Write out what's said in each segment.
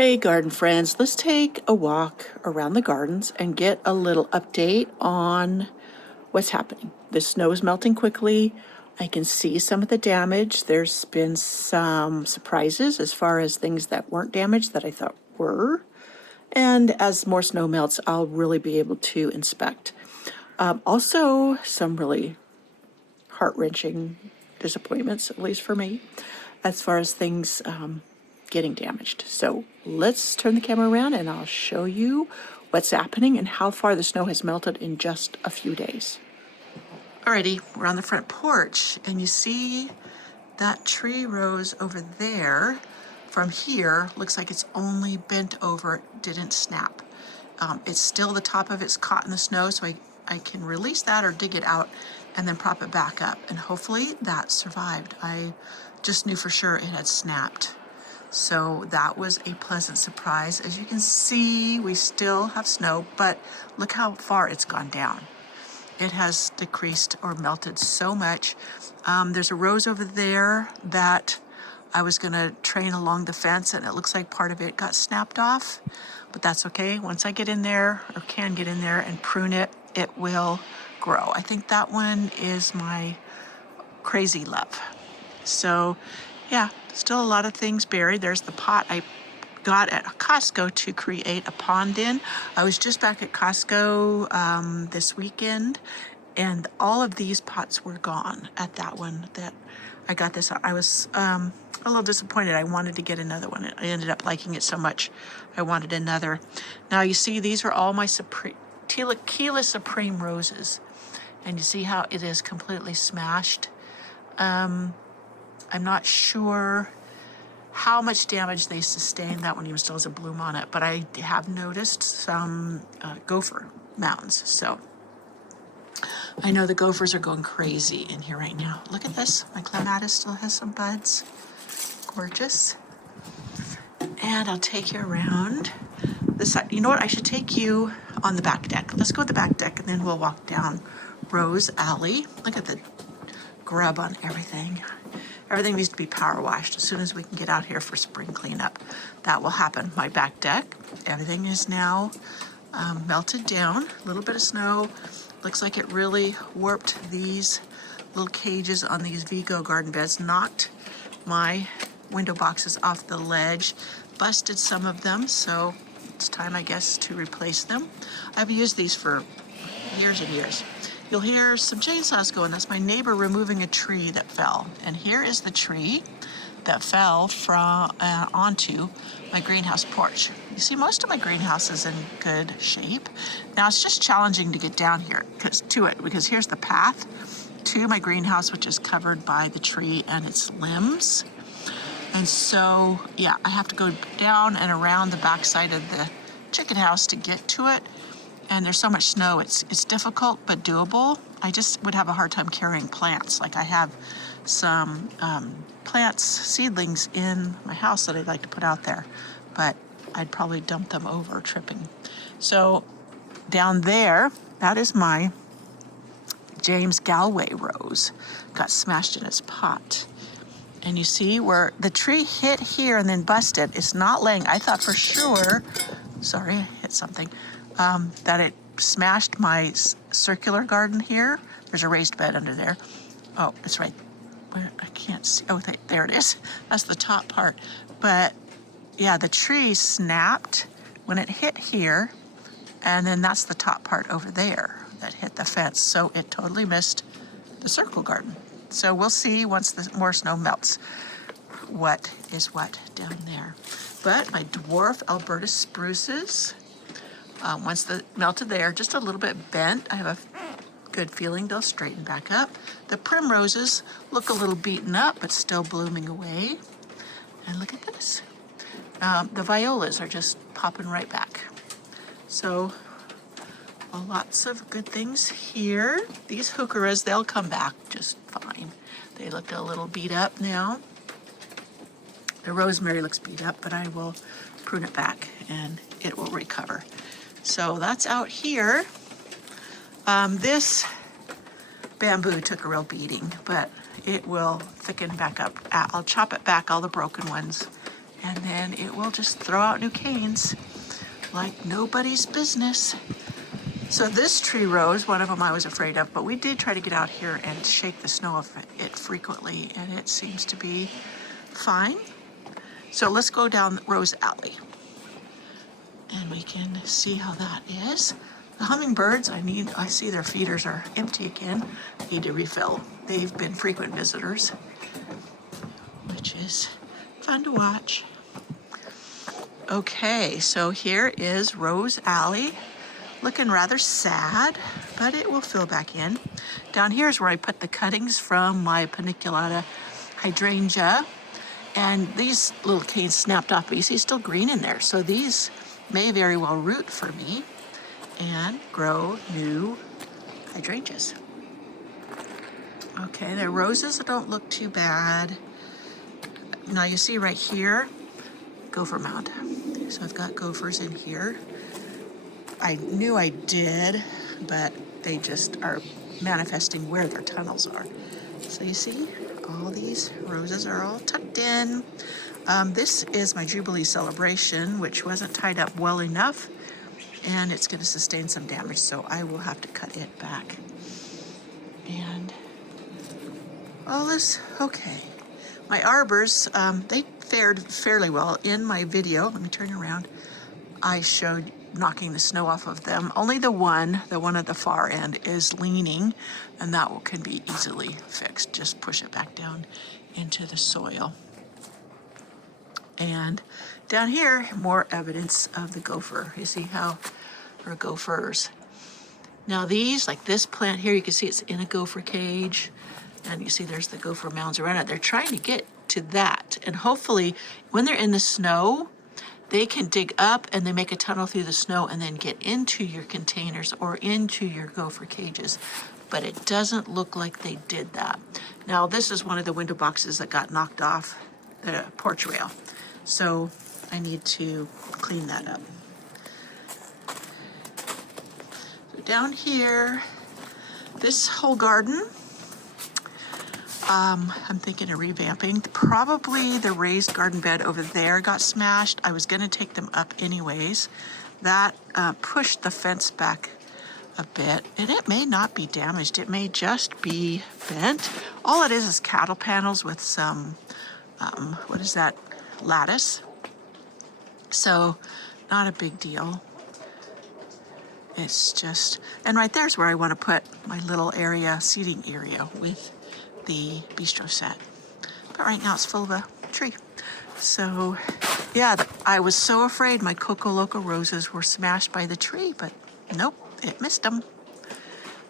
Hey garden friends, let's take a walk around the gardens and get a little update on what's happening. The snow is melting quickly. I can see some of the damage. There's been some surprises as far as things that weren't damaged that I thought were. And as more snow melts, I'll really be able to inspect. Also, some really heart-wrenching disappointments, at least for me, as far as things getting damaged. So let's turn the camera around and I'll show you what's happening and how far the snow has melted in just a few days. Alrighty, we're on the front porch and you see that tree rose over there. From here, looks like it's only bent over, didn't snap. It's still the top of it's caught in the snow, so I can release that or dig it out and then prop it back up. And hopefully that survived. I just knew for sure it had snapped. So that was a pleasant surprise. As you can see, we still have snow, but look how far it's gone down. It has decreased or melted so much. There's a rose over there that I was gonna train along the fence and it looks like part of it got snapped off, but that's okay. Once I get in there or can get in there and prune it, it will grow. I think that one is my crazy love. So yeah, still a lot of things buried. There's the pot I got at Costco to create a pond in. I was just back at Costco this weekend and all of these pots were gone at that one that I got this. I was a little disappointed. I wanted to get another one. I ended up liking it so much I wanted another. Now you see these are all my Tequila Supreme roses and you see how it is completely smashed. I'm not sure how much damage they sustained. That one even still has a bloom on it, but I have noticed some gopher mounds. So I know the gophers are going crazy in here right now. Look at this. My clematis still has some buds. Gorgeous. And I'll take you around this side. You know what? I should take you on the back deck. Let's go to the back deck and then we'll walk down Rose Alley. Look at the grub on everything. Everything needs to be power washed as soon as we can get out here for spring cleanup. That will happen. My back deck, everything is now melted down. A little bit of snow. Looks like it really warped these little cages on these Vego garden beds, knocked my window boxes off the ledge, busted some of them, so it's time, I guess, to replace them. I've used these for years and years. You'll hear some chainsaws going. That's my neighbor removing a tree that fell. And here is the tree that fell from onto my greenhouse porch. You see, most of my greenhouse is in good shape. Now it's just challenging to get down here because here's the path to my greenhouse, which is covered by the tree and its limbs. And so, yeah, I have to go down and around the backside of the chicken house to get to it. And there's so much snow, it's difficult but doable. I just would have a hard time carrying plants. Like I have some plants, seedlings in my house that I'd like to put out there, but I'd probably dump them over tripping. So down there, that is my James Galway rose. Got smashed in its pot. And you see where the tree hit here and then busted. It's not laying. I thought for sure, sorry, I hit something. That it smashed my circular garden here. There's a raised bed under there. Oh, it's right where I can't see. Oh, there it is. That's the top part. But yeah, the tree snapped when it hit here. And then that's the top part over there that hit the fence. So it totally missed the circle garden. So we'll see once the more snow melts what is what down there. But my dwarf Alberta spruces, once the melted there, just a little bit bent. I have a good feeling they'll straighten back up. The primroses look a little beaten up, but still blooming away. And look at this. The violas are just popping right back. So lots of good things here. These heucheras, they'll come back just fine. They look a little beat up now. The rosemary looks beat up, but I will prune it back and it will recover. So that's out here. This bamboo took a real beating, but it will thicken back up. I'll chop it back, all the broken ones, and then it will just throw out new canes like nobody's business. So this tree rose, one of them I was afraid of, but we did try to get out here and shake the snow off it frequently, and it seems to be fine. So let's go down Rose Alley, and we can see how that is. The hummingbirds, I see their feeders are empty again. Need to refill. They've been frequent visitors, which is fun to watch. Okay, so here is Rose Alley. Looking rather sad, but it will fill back in. Down here is where I put the cuttings from my paniculata hydrangea, and these little canes snapped off, but you see still green in there. So these may very well root for me and grow new hydrangeas. Okay, the roses don't look too bad. Now you see right here, gopher mound. So I've got gophers in here. I knew I did, but they just are manifesting where their tunnels are. So you see, all these roses are all tucked in. This is my Jubilee celebration, which wasn't tied up well enough, and it's going to sustain some damage, so I will have to cut it back. And all this, okay. My arbors, they fared fairly well. In my video, let me turn around, I showed knocking the snow off of them. Only the one at the far end is leaning, and that can be easily fixed. Just push it back down into the soil. And down here, more evidence of the gopher. You see how, or gophers. Now these, like this plant here, you can see it's in a gopher cage, and you see there's the gopher mounds around it. They're trying to get to that, and hopefully when they're in the snow, they can dig up and they make a tunnel through the snow and then get into your containers or into your gopher cages. But it doesn't look like they did that. Now this is one of the window boxes that got knocked off the porch rail. So I need to clean that up. So down here, this whole garden, I'm thinking of revamping. Probably the raised garden bed over there got smashed. I was going to take them up anyways. That pushed the fence back a bit, and it may not be damaged. It may just be bent. All it is cattle panels with some, what is that, lattice. So not a big deal. It's just, and right there's where I want to put my little area, seating area with the Bistro set. But right now it's full of a tree. So yeah, I was so afraid my Coco Loco roses were smashed by the tree, but nope, it missed them.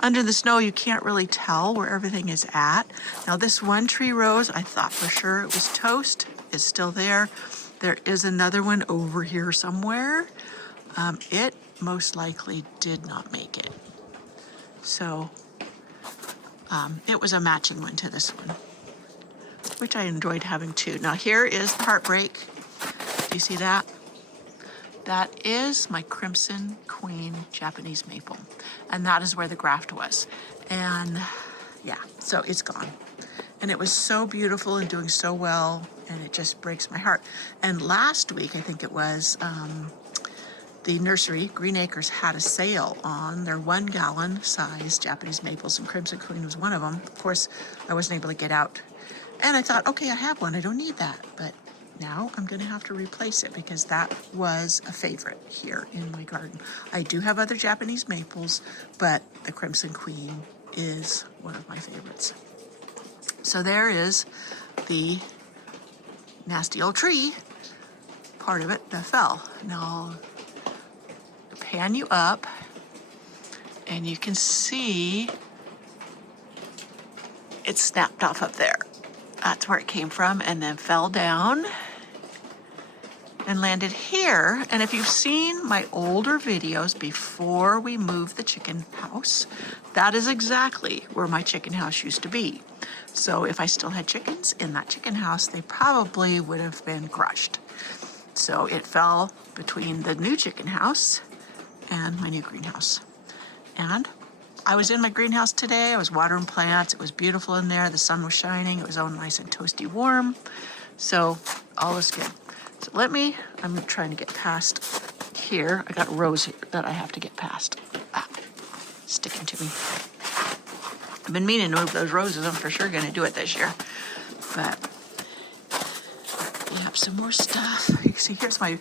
Under the snow, you can't really tell where everything is at. Now this one tree rose, I thought for sure it was toast. It's still there. There is another one over here somewhere. It most likely did not make it. So it was a matching one to this one, which I enjoyed having too. Now here is the heartbreak. Do you see that? That is my Crimson Queen Japanese maple. And that is where the graft was. And yeah, so it's gone. And it was so beautiful and doing so well, and it just breaks my heart. And last week, I think it was, the nursery, Green Acres, had a sale on their 1 gallon size Japanese maples, and Crimson Queen was one of them. Of course, I wasn't able to get out. And I thought, okay, I have one, I don't need that. But now I'm gonna have to replace it because that was a favorite here in my garden. I do have other Japanese maples, but the Crimson Queen is one of my favorites. So there is the nasty old tree, part of it that fell. Now I'll pan you up and you can see it snapped off up there. That's where it came from and then fell down and landed here. And if you've seen my older videos before we moved the chicken house, that is exactly where my chicken house used to be. So if I still had chickens in that chicken house, they probably would have been crushed. So it fell between the new chicken house and my new greenhouse. And I was in my greenhouse today. I was watering plants. It was beautiful in there. The sun was shining. It was all nice and toasty warm. So all was good. So I'm trying to get past here. I got rows here that I have to get past. Sticking to me. I've been meaning to move those roses. I'm for sure going to do it this year. But we have some more stuff. You can see here's my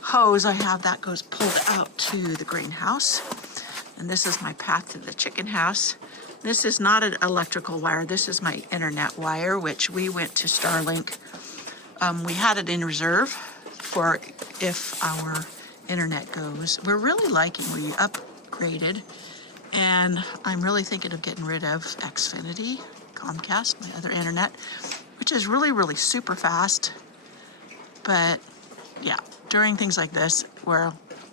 hose I have that goes pulled out to the greenhouse. And this is my path to the chicken house. This is not an electrical wire. This is my internet wire, which we went to Starlink. We had it in reserve for if our internet goes. We're really liking, we upgraded, and I'm really thinking of getting rid of Xfinity, Comcast, my other internet, which is really, really super fast. But yeah, during things like this,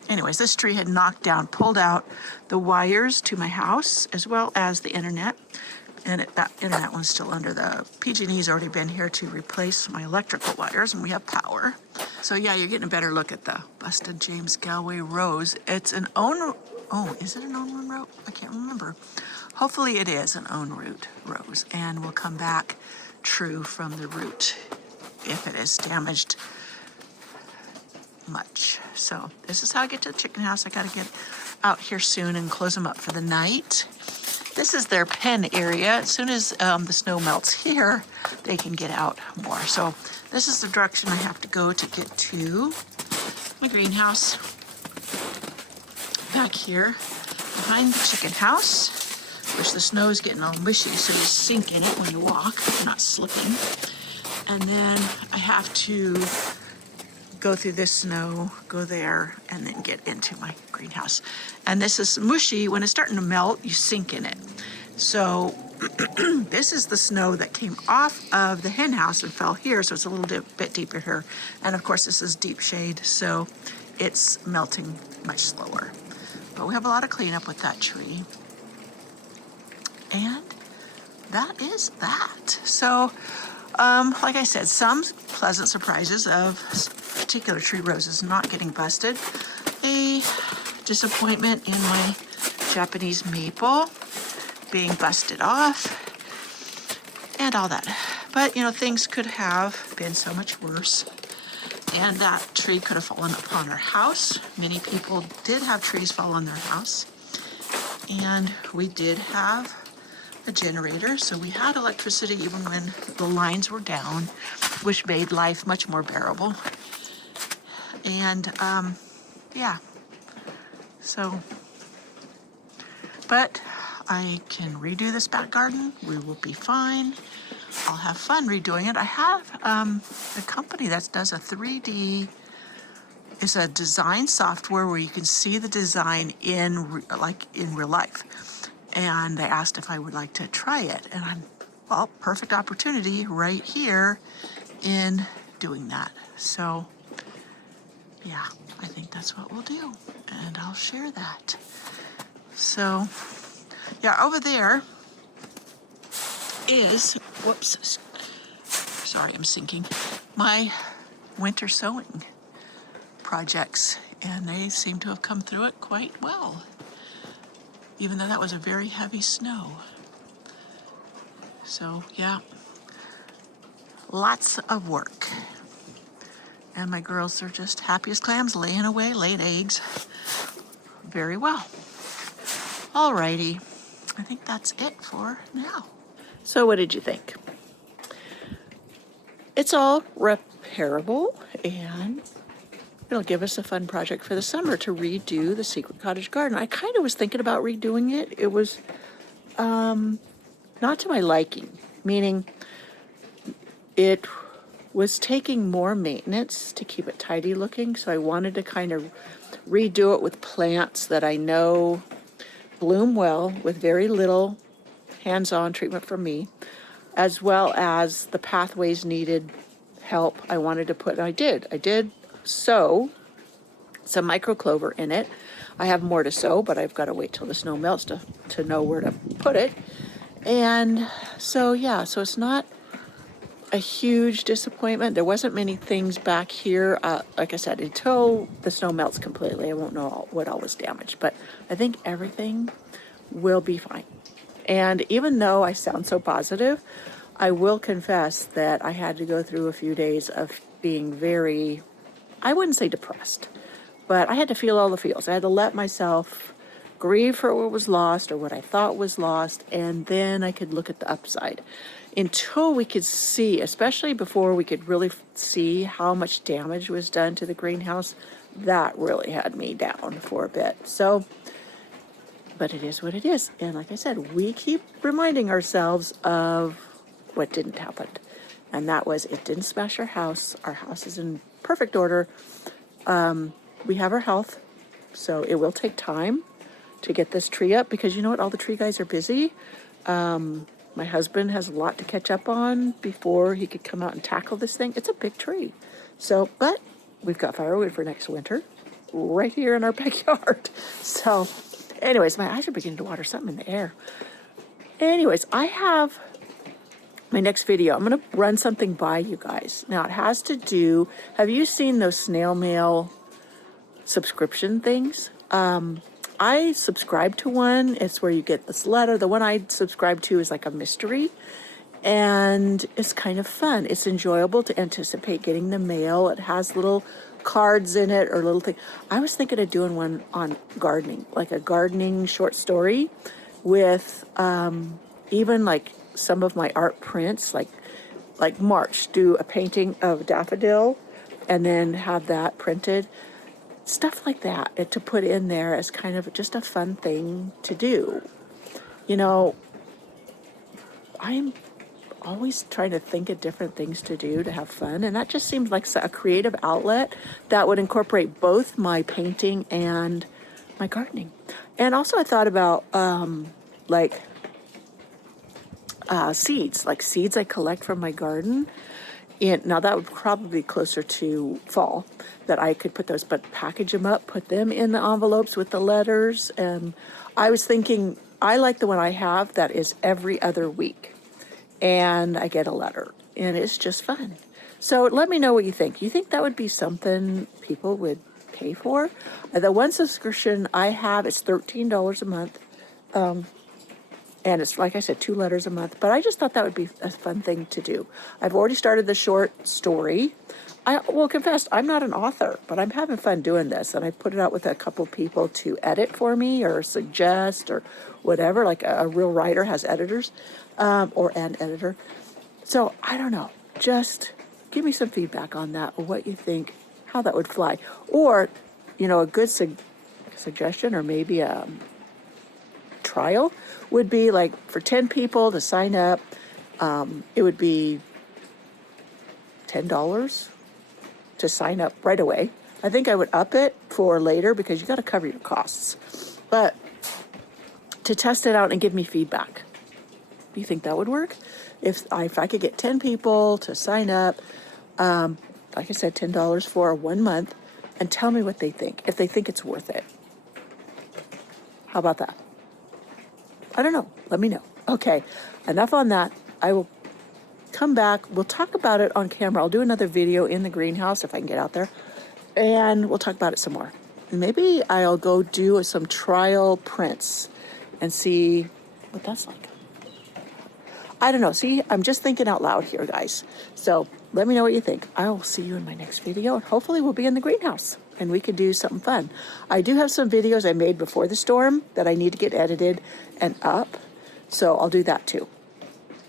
anyways, this tree had knocked down, pulled out the wires to my house as well as the internet. And that internet one's still under the PG&E's already been here to replace my electrical wires, and we have power. So yeah, you're getting a better look at the busted James Galway rose. It's an own, is it an own root? I can't remember. Hopefully it is an own root rose and will come back true from the root if it is damaged much. So this is how I get to the chicken house. I got to get out here soon and close them up for the night. This is their pen area. As soon as the snow melts here, they can get out more. So this is the direction I have to go to get to my greenhouse. Back here behind the chicken house, which the snow is getting all mushy, so you sink in it when you walk, you're not slipping. And then I have to go through this snow, go there, and then get into my greenhouse. And this is mushy. When it's starting to melt, you sink in it. So this is the snow that came off of the hen house and fell here, so it's a little bit deeper here. And of course, this is deep shade, so it's melting much slower. But we have a lot of cleanup with that tree. And that is that. So, like I said, some pleasant surprises of particular tree roses not getting busted. A disappointment in my Japanese maple being busted off and all that. But, things could have been so much worse. And that tree could have fallen upon our house. Many people did have trees fall on their house. And we did have a generator, so we had electricity even when the lines were down, which made life much more bearable. And yeah, so, but I can redo this back garden. We will be fine. I'll have fun redoing it. I have a company that does a 3D, it's a design software where you can see the design in real life. And they asked if I would like to try it. And perfect opportunity right here in doing that. So, yeah, I think that's what we'll do. And I'll share that. So, yeah, over there is, whoops, sorry, I'm sinking, my winter sewing projects. And they seem to have come through it quite well, even though that was a very heavy snow. So, yeah, lots of work. And my girls are just happy as clams, laying away, laying eggs. Very well. Alrighty, I think that's it for now. So what did you think? It's all repairable, and it'll give us a fun project for the summer to redo the secret cottage garden. I kind of was thinking about redoing it. It was not to my liking, meaning it was taking more maintenance to keep it tidy looking. So I wanted to kind of redo it with plants that I know bloom well with very little hands-on treatment from me, as well as the pathways needed help I wanted to put. And I did sow some microclover in it. I have more to sow, but I've got to wait till the snow melts to know where to put it. And so, yeah, so it's not a huge disappointment. There wasn't many things back here. Like I said, until the snow melts completely, I won't know what all was damaged. But I think everything will be fine. And even though I sound so positive, I will confess that I had to go through a few days of being very I wouldn't say depressed, but I had to feel all the feels. I had to let myself grieve for what was lost or what I thought was lost, and then I could look at the upside. Until we could see, especially before we could really see how much damage was done to the greenhouse, that really had me down for a bit. So, but it is what it is. And like I said, we keep reminding ourselves of what didn't happen. And that was, it didn't smash our house. Our house is in perfect order. We have our health, so it will take time to get this tree up, because you know what? All the tree guys are busy. My husband has a lot to catch up on before he could come out and tackle this thing. It's a big tree. So, but we've got firewood for next winter right here in our backyard. So anyways, my eyes are beginning to water, something in the air. Anyways, I have my next video. I'm going to run something by you guys. Now it has to do, have you seen those snail mail subscription things? I subscribe to one. It's where you get this letter. The one I subscribe to is like a mystery, and it's kind of fun. It's enjoyable to anticipate getting the mail. It has little cards in it or little thing. I was thinking of doing one on gardening, like a gardening short story with even like some of my art prints, like March, do a painting of daffodil and then have that printed. Stuff like that to put in there as kind of just a fun thing to do. You know, I'm always trying to think of different things to do to have fun, and that just seems like a creative outlet that would incorporate both my painting and my gardening. And also I thought about seeds I collect from my garden. And now that would probably be closer to fall that I could put those, but package them up, put them in the envelopes with the letters. And I was thinking, I like the one I have that is every other week, and I get a letter, and it's just fun. So let me know what you think. You think that would be something people would pay for? The one subscription I have is $13 a month. And it's, like I said, 2 letters a month. But I just thought that would be a fun thing to do. I've already started the short story. I will confess, I'm not an author, but I'm having fun doing this. And I put it out with a couple people to edit for me or suggest or whatever. Like a real writer has editors or an editor. So I don't know. Just give me some feedback on that, or what you think, how that would fly. Or, you know, a good suggestion, or maybe a trial would be like for 10 people to sign up. It would be $10 to sign up right away. I think I would up it for later because you got to cover your costs, but to test it out and give me feedback. Do you think that would work? If I could get 10 people to sign up, like I said, $10 for 1 month, and tell me what they think, if they think it's worth it. How about that? I don't know. Let me know. Okay, enough on that. I will come back. We'll talk about it on camera. I'll do another video in the greenhouse if I can get out there, and we'll talk about it some more. Maybe I'll go do some trial prints and see what that's like. I don't know. See, I'm just thinking out loud here, guys. So let me know what you think. I will see you in my next video, and hopefully we'll be in the greenhouse and we could do something fun. I do have some videos I made before the storm that I need to get edited and up, so I'll do that too.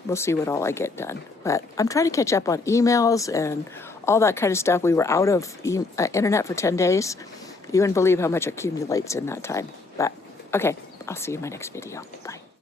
We'll see what all I get done. But I'm trying to catch up on emails and all that kind of stuff. We were out of internet for 10 days. You wouldn't believe how much accumulates in that time. But okay, I'll see you in my next video. Bye.